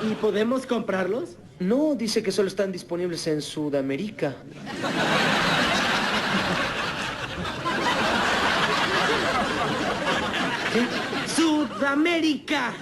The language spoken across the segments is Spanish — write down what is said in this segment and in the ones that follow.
¿Y podemos comprarlos? No, dice que solo están disponibles en Sudamérica. ¿Qué? ¡Sudamérica!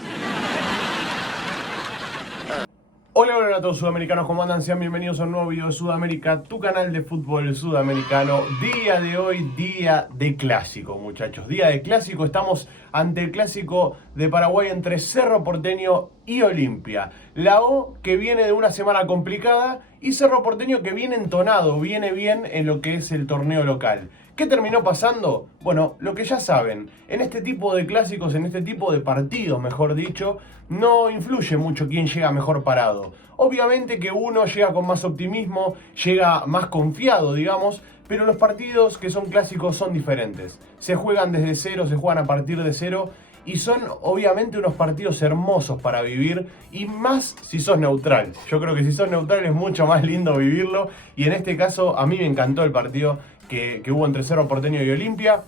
Hola, hola a todos sudamericanos, ¿cómo andan? Sean bienvenidos a un nuevo video de Sudamérica, tu canal de fútbol sudamericano. Día de hoy, día de clásico, muchachos. Día de clásico, estamos ante el clásico de Paraguay entre Cerro Porteño y Olimpia. La O que viene de una semana complicada y Cerro Porteño que viene entonado, viene bien en lo que es el torneo local. ¿Qué terminó pasando? Bueno, lo que ya saben, en este tipo de clásicos, en este tipo de partidos, mejor dicho, no influye mucho quién llega mejor parado. Obviamente que uno llega con más optimismo, llega más confiado, digamos, pero los partidos que son clásicos son diferentes. Se juegan desde cero, se juegan a partir de cero y son obviamente unos partidos hermosos para vivir y más si sos neutral. Yo creo que si sos neutral es mucho más lindo vivirlo y en este caso a mí me encantó el partido que hubo entre Cerro Porteño y Olimpia.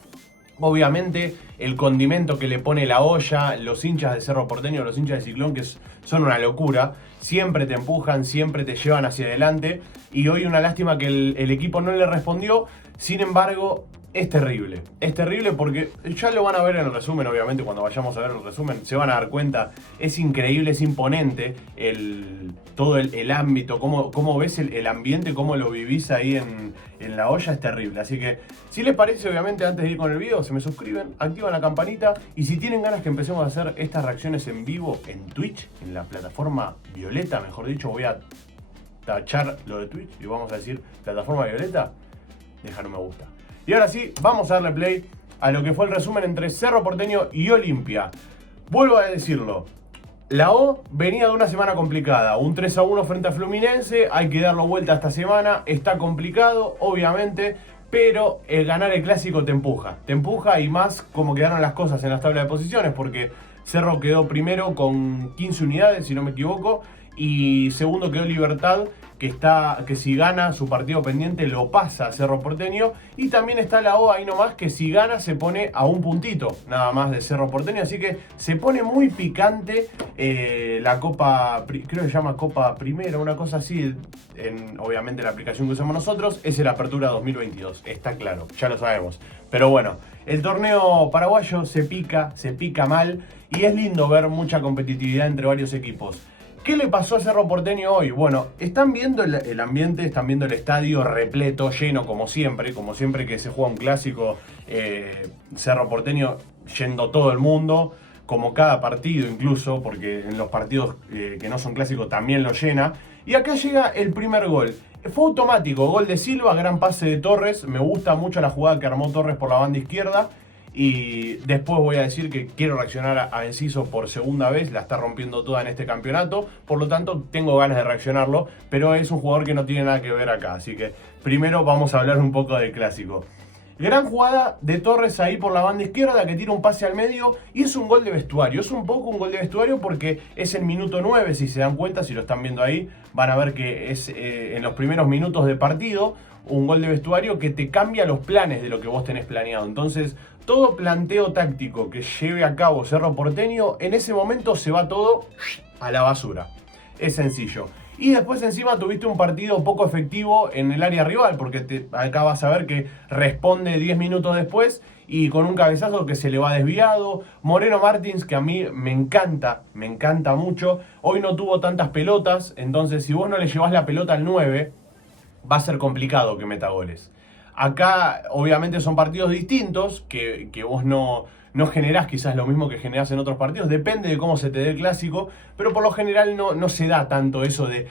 Obviamente el condimento que le pone la olla, los hinchas de Cerro Porteño, los hinchas de Ciclón, que son una locura, siempre te empujan, siempre te llevan hacia adelante y hoy una lástima que el equipo no le respondió. Sin embargo, es terrible porque ya lo van a ver en el resumen, obviamente cuando vayamos a ver el resumen se van a dar cuenta, es increíble, es imponente todo el ámbito, cómo ves el ambiente, cómo lo vivís ahí en la olla, es terrible. Así que si les parece, obviamente antes de ir con el video, se me suscriben, activan la campanita y si tienen ganas que empecemos a hacer estas reacciones en vivo en Twitch, en la plataforma Violeta, mejor dicho, voy a tachar lo de Twitch y vamos a decir plataforma Violeta, dejar un me gusta. Y ahora sí, vamos a darle play a lo que fue el resumen entre Cerro Porteño y Olimpia. Vuelvo a decirlo, la O venía de una semana complicada, un 3-1 frente a Fluminense, hay que darlo vuelta esta semana, está complicado, obviamente, pero el ganar el clásico te empuja y más como quedaron las cosas en las tablas de posiciones, porque Cerro quedó primero con 15 unidades, si no me equivoco, y segundo quedó Libertad, que si gana su partido pendiente lo pasa a Cerro Porteño, y también está la O ahí nomás, que si gana se pone a un puntito nada más de Cerro Porteño, así que se pone muy picante la Copa, creo que se llama Copa Primera, una cosa así, obviamente la aplicación que usamos nosotros es el Apertura 2022, está claro, ya lo sabemos, pero bueno, el torneo paraguayo se pica mal y es lindo ver mucha competitividad entre varios equipos. ¿Qué le pasó a Cerro Porteño hoy? Bueno, están viendo el ambiente, están viendo el estadio repleto, lleno como siempre que se juega un clásico, Cerro Porteño yendo todo el mundo, como cada partido incluso, porque en los partidos que no son clásicos también lo llena. Y acá llega el primer gol. Fue automático, gol de Silva, gran pase de Torres, me gusta mucho la jugada que armó Torres por la banda izquierda. Y después voy a decir que quiero reaccionar a Enciso por segunda vez, la está rompiendo toda en este campeonato, por lo tanto tengo ganas de reaccionarlo, pero es un jugador que no tiene nada que ver acá, así que primero vamos a hablar un poco del clásico. Gran jugada de Torres ahí por la banda izquierda, que tira un pase al medio y es un gol de vestuario. Es un poco un gol de vestuario porque es el minuto 9, si se dan cuenta, si lo están viendo ahí, van a ver que es en los primeros minutos de partido, un gol de vestuario que te cambia los planes de lo que vos tenés planeado. Entonces, todo planteo táctico que lleve a cabo Cerro Porteño, en ese momento se va todo a la basura. Es sencillo. Y después encima tuviste un partido poco efectivo en el área rival, porque acá vas a ver que responde 10 minutos después y con un cabezazo que se le va desviado. Moreno Martins, que a mí me encanta mucho, hoy no tuvo tantas pelotas, entonces si vos no le llevás la pelota al 9, va a ser complicado que meta goles. Acá obviamente son partidos distintos, que vos no generás quizás lo mismo que generás en otros partidos, depende de cómo se te dé el clásico, pero por lo general no se da tanto eso de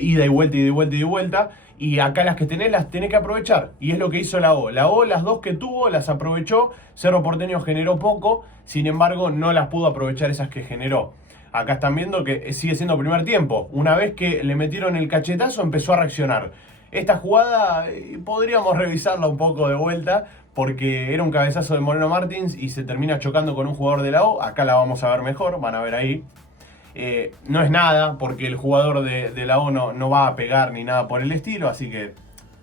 ida y vuelta, y acá las que tenés las tenés que aprovechar, y es lo que hizo la O. La O, las dos que tuvo, las aprovechó, Cerro Porteño generó poco, sin embargo no las pudo aprovechar esas que generó. Acá están viendo que sigue siendo primer tiempo, una vez que le metieron el cachetazo empezó a reaccionar. Esta jugada podríamos revisarla un poco de vuelta porque era un cabezazo de Moreno Martins y se termina chocando con un jugador de la O. Acá la vamos a ver mejor, van a ver ahí. No es nada porque el jugador de la O no va a pegar ni nada por el estilo, así que,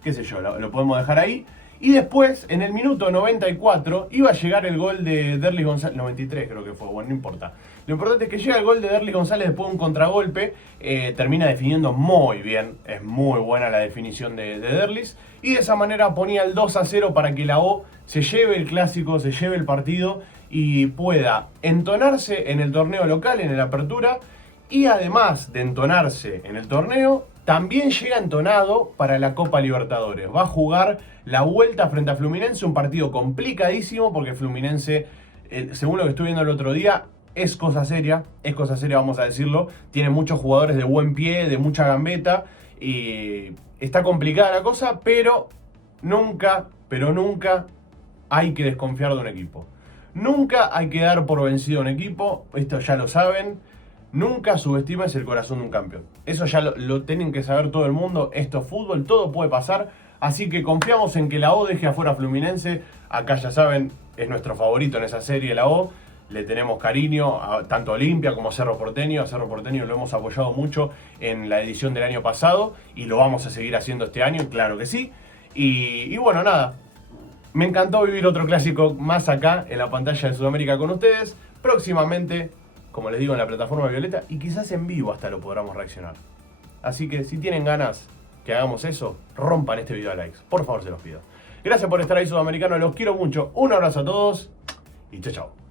qué sé yo, lo podemos dejar ahí. Y después, en el minuto 94, iba a llegar el gol de Derlis González, 93 creo que fue, bueno, no importa. Lo importante es que llega el gol de Derlis González después de un contragolpe, termina definiendo muy bien, es muy buena la definición de Derlis, y de esa manera ponía el 2-0 para que la O se lleve el clásico, se lleve el partido y pueda entonarse en el torneo local, en el Apertura, y además de entonarse en el torneo, también llega entonado para la Copa Libertadores. Va a jugar la vuelta frente a Fluminense, un partido complicadísimo porque Fluminense, según lo que estuve viendo el otro día, es cosa seria, vamos a decirlo. Tiene muchos jugadores de buen pie, de mucha gambeta y está complicada la cosa, pero nunca hay que desconfiar de un equipo. Nunca hay que dar por vencido a un equipo, esto ya lo saben. Nunca subestimes el corazón de un campeón. Eso ya lo tienen que saber todo el mundo. Esto es fútbol, todo puede pasar. Así que confiamos en que la O deje afuera a Fluminense. Acá ya saben, es nuestro favorito en esa serie, la O. Le tenemos cariño tanto a Olimpia como a Cerro Porteño. A Cerro Porteño lo hemos apoyado mucho en la edición del año pasado y lo vamos a seguir haciendo este año, claro que sí. Y bueno, nada. Me encantó vivir otro clásico más acá en la pantalla de Sudamérica con ustedes. Próximamente, como les digo, en la plataforma Violeta, y quizás en vivo hasta lo podamos reaccionar. Así que si tienen ganas que hagamos eso, rompan este video a likes. Por favor, se los pido. Gracias por estar ahí, Sudamericano. Los quiero mucho. Un abrazo a todos y chao, chao.